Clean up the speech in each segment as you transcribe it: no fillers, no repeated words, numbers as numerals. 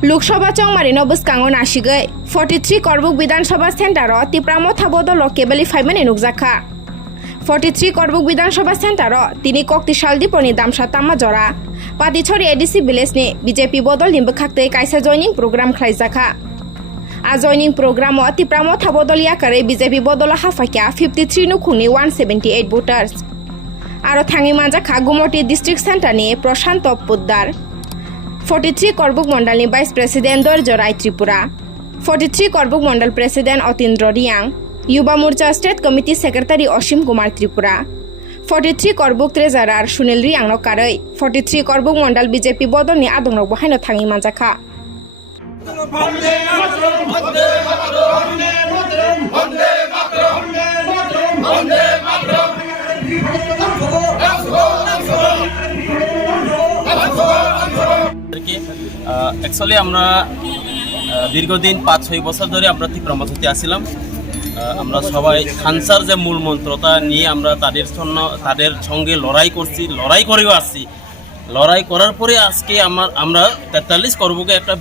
लोकसभा चौमारिनो बुस्कांगो नासिगै 43 करबुक विधानसभा सेन्टाराव तिप्रामो थाबोदल केबलि फाइमानि नुकजाखा 43 करबुक विधानसभा सेन्टाराव तिनि कक्तिशाल दिपनि दामसा तामा जरा पातिछरी एडिसि विलेजनि बीजेपी बदल निबो खाक्तै कायसा जॉइनिंग प्रोग्राम खालायजाखा आ जॉइनिंग प्रोग्राम तिप्रामो थाबोदल याकारै बीजेपी बदल हाफाक्या 53 नुखुंनि 178 भोटार्स आरो थाङि मानजाखा गुमटी डिस्ट्रिक्ट सेन्टारनि प्रशांत पुद्दार 43 करबुक मंडलनि वाइस प्रेसिडेंट दर्ज राय त्रिपुरा 43 करबुक मंडल president Atindra Reang Yuva Morcha state committee secretary असीम कुमार त्रिपुरा 43 करबुक ट्रेजारार सुनील रियांग कारै 43 करबुक मंडल बीजेपी बदलनि आदंग बहायनो थाङि मानजाखा एक्चुअली আমরা দীর্ঘদিন 5-6 বছর ধরে আমরা তীব্রমথাতে আসছিলাম আমরা সবাই খানসার যে মূল মন্ত্রটা নিয়ে আমরা তাদের সঙ্গে লড়াই করছি লড়াই করেও আসছি লড়াই করার পরে আজকে আমরা 43 করবুকে একটা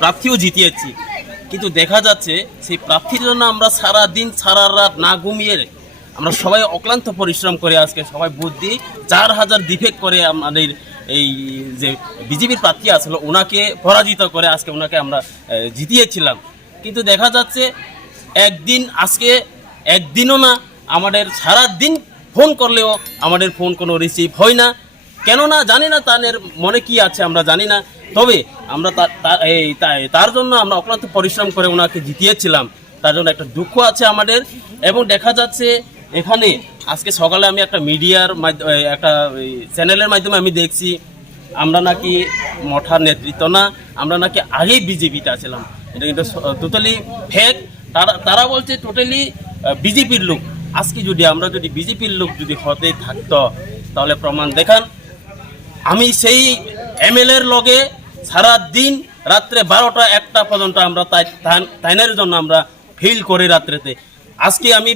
প্রার্থীও জিতিয়েছি কিন্তু দেখা যাচ্ছে সেই প্রার্থীর জন্য আমরা সারা দিন সারা রাত না ঘুমিয়ে আমরা সবাই অক্লান্ত পরিশ্রম করে আজকে সবাই বুদ্ধি 4000 ডিফেক্ট করে আমাদের এই যে বিজেপির প্রার্থী আসল ওনাকে পরাজিত করে আজকে ওনাকে আমরা জিতিয়েছিলাম কিন্তু দেখা যাচ্ছে আজকে একদিনও না আমাদের সারা দিন ফোন করলেও আমাদের ফোন কোনো রিসিভ হয় না কেন না জানি না তাদের মনে কি আছে আমরা জানি না তবে আমরা তার জন্য আমরা অক্লান্ত পরিশ্রম করে ওনাকে জিতিয়েছিলাম তার জন্য একটা দুঃখ আছে আমাদের এবং দেখা যাচ্ছে এখানে আজকে সকালে আমি একটা মিডিয়ার একটা চ্যানেলের মাধ্যমে আমি দেখছি আমরা নাকি মঠার নেতৃত্ব না আমরা নাকি আগেই বিজেপিতে ছিলাম এটা কিন্তু টোটালি ফেক তারা বলছে টোটালি বিজেপির লোক আজকে আমরা যদি বিজেপির লোক যদি হতে থাকতো তাহলে প্রমাণ দেখান আমি সেই এমএলএর লগে সারা দিন রাত্রে 12টা-1টা পর্যন্ত আমরা তাইনের জন্য আমরা ফিল করি রাত্রেতে আজকে আমি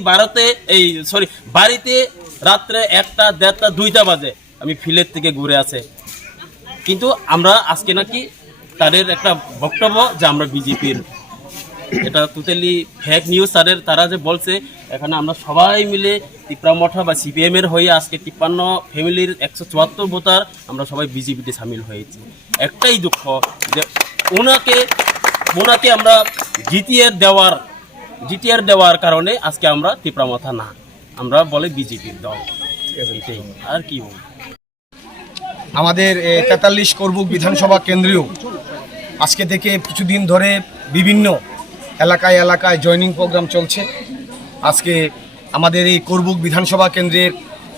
বাড়িতে রাত্রে 1টা 1:30টা 2টা বাজে আমি ফিলের থেকে ঘুরে আসে কিন্তু আমরা আজকে নাকি তাদের একটা বক্তব্য যে আমরা বিজেপির এটা টোটালি ফেক নিউজ তারা যে বলছে এখানে আমরা সবাই মিলে তিপ্রামঠা বা সিপিএম এর হয়ে আজকে 53 ফ্যামিলির 174 ভোটার আমরা সবাই বিজেপিতে সামিল হয়েছি একটাই দুঃখ যে ওনাকে আমরা জিটিআর দেওয়ার কারণে আজকে আমরা তিপ্রামথা না আমরা বলে বিজেপির দল আর কি আমাদের 43 করবুক বিধানসভা কেন্দ্রীয় আজকে থেকে কিছুদিন ধরে বিভিন্ন এলাকায় জয়নিং প্রোগ্রাম চলছে আজকে আমাদের এই করবুক বিধানসভা কেন্দ্রের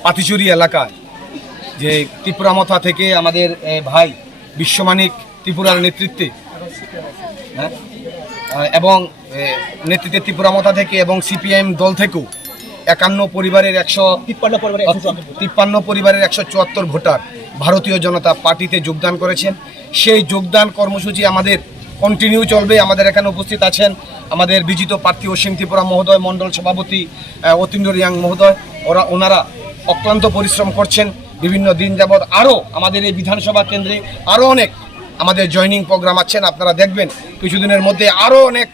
পাতিচুরি এলাকায় যে ত্রিপুরামথা থেকে আমাদের ভাই বিশ্বমানিক ত্রিপুরার নেতৃত্বে এবং নেতৃত্বে ত্রিপুরামথা থেকে এবং সিপিএম দল থেকেও 51 পরিবারের 153 পরিবারের 174 ভোটার ভারতীয় জনতা পার্টিতে যোগদান করেছেন সেই যোগদান কর্মসূচি আমাদের কন্টিনিউ চলবে আমাদের এখানে উপস্থিত আছেন আমাদের বিজিত প্রার্থী অসীম ত্রিপুরা মহোদয় মণ্ডল সভাপতি অতীন্দ্র রিয়াং মহোদয় ওনারা অক্লান্ত পরিশ্রম করছেন বিভিন্ন দিন যাবৎ আরও আমাদের এই বিধানসভা কেন্দ্রে আরও অনেক আমাদের জয়নিং প্রোগ্রাম আছেন আপনারা দেখবেন কিছুদিনের মধ্যে আরও অনেক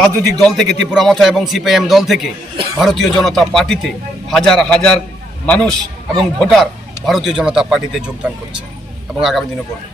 রাজনৈতিক দল থেকে ত্রিপুরামথা এবং সিপিএম দল থেকে ভারতীয় জনতা পার্টিতে হাজার মানুষ এবং ভোটার ভারতীয় জনতা পার্টিতে যোগদান করছে এবং আগামী দিনে করবে